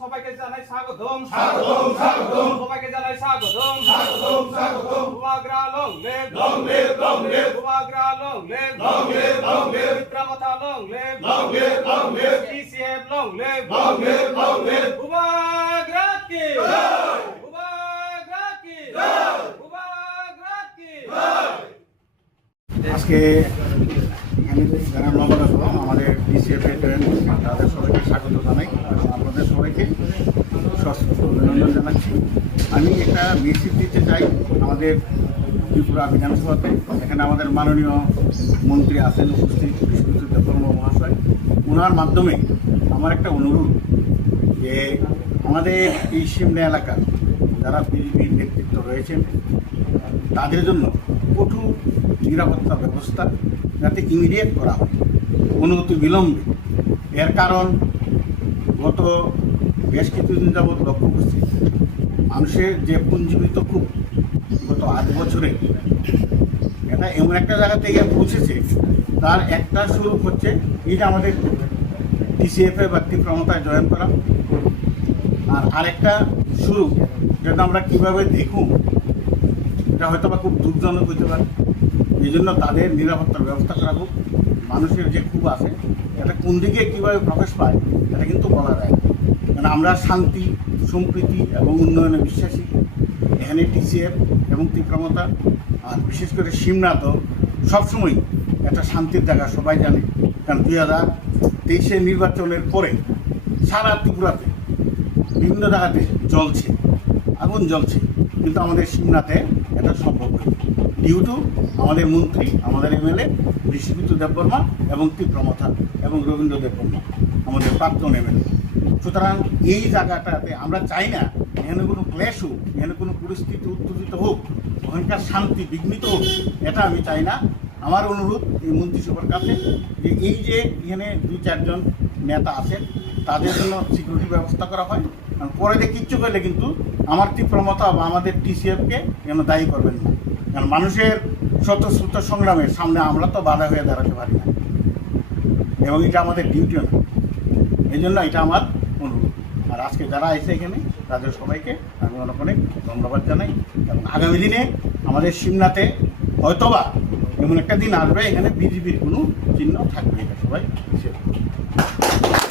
সবাইকে জানাই স্বাগতম স্বাগতম স্বাগতম সবাইকে জানাই স্বাগতম স্বাগতম স্বাগতম উবাগ্রা লং লেভ উবাগ্রা লং লেভ মিত্রমাতা long live PCF long live উবাগ্রা কি উবাগ্রা কি উবাগ্রা কি। আজকে এখানে যারা নগর আমাদের পিসিএফে জয়েন করছে তাদের সবাইকে স্বাগত জানাই এবং আপনাদের সবাইকে সশস্ত্র অভিনন্দন জানাচ্ছি। আমি একটা মেসেজ দিতে চাই আমাদের ত্রিপুরা বিধানসভাতে। এখানে আমাদের মাননীয় মন্ত্রী আছেন উপস্থিত বিশ্বজিৎ দেববর্মা মহাশয়, ওনার মাধ্যমে আমার একটা অনুরোধ যে আমাদের এই সিমলা এলাকার যারা বিজেপির নেতৃত্ব রয়েছেন তাদের জন্য কঠোর নিরাপত্তা ব্যবস্থা যাতে ইমিডিয়েট করা হয় অনুমতি বিলম্বে। এর কারণ গত বেশ কিছুদিন যাবৎ লক্ষ্য করছি মানুষের যে পুঞ্জীবিত খুব গত 8 বছরে এটা এমন একটা জায়গা থেকে পৌঁছেছে, তার একটা স্বরূপ হচ্ছে এই যে আমাদের টিসিএফে বা তীব্রমতায় জয়েন করা, আর আরেকটা স্বরূপ যেটা আমরা কীভাবে দেখুন এটা হয়তো বা খুব দুঃখজনক হতে পারে। এই জন্য তাদের নিরাপত্তার ব্যবস্থা করা হোক। মানুষের যে ক্ষোভ আছে এটা কোন দিকে কীভাবে প্রকাশ পায় এটা কিন্তু বলা যায় না, কারণ আমরা শান্তি সম্প্রীতি এবং উন্নয়নে বিশ্বাসী। এখানে টিসিএফ এবং তীব্রমতা আর বিশেষ করে সিমনা তো সবসময় একটা শান্তির জায়গা, সবাই জানে। কারণ 2023 নির্বাচনের পরে সারা ত্রিপুরাতে বিভিন্ন জায়গাতে জ্বলছে, আগুন জ্বলছে, কিন্তু আমাদের সিমনাতে এটা সম্ভব হয় ডিউ টু আমাদের মন্ত্রী, আমাদের এমএলএ বিশ্বজিৎ দেববর্মা এবং তীব্রমতা এবং রবীন্দ্র দেববর্মা আমাদের প্রাক্তন এমএলএ। সুতরাং এই জায়গাটাতে আমরা চাই না এখানে কোনো ক্লেশ হোক, এখানে কোনো পরিস্থিতি উত্তেজিত হোক, ওখানকার শান্তি বিঘ্নিত হোক, এটা আমি চাই না। আমার অনুরোধ এই মন্ত্রিসভার কাছে যে এই যে এখানে 2-4 জন নেতা আছেন তাদের জন্য সিকিউরিটি ব্যবস্থা করা হয়। কারণ পরে যে কিচ্ছু করলে কিন্তু আমার তীব্রমতা বা আমাদের টিসিএফকে যেন দায়ী করবেন না, কারণ মানুষের স্বতঃস্ফূর্ত সংগ্রামের সামনে আমরা তো বাধা হয়ে দাঁড়াতে পারি না এবং এটা আমাদের ডিউটিও না। এই জন্য এটা আমার অনুরোধ। আর আজকে যারা এসে এখানে তাদের সবাইকে আমি অনেক অনেক ধন্যবাদ জানাই এবং আগামী দিনে আমাদের সিমনাতে হয়তোবা এমন একটা দিন আসবে এখানে বিজেপির কোনো চিহ্ন থাকবে, এটা সবাই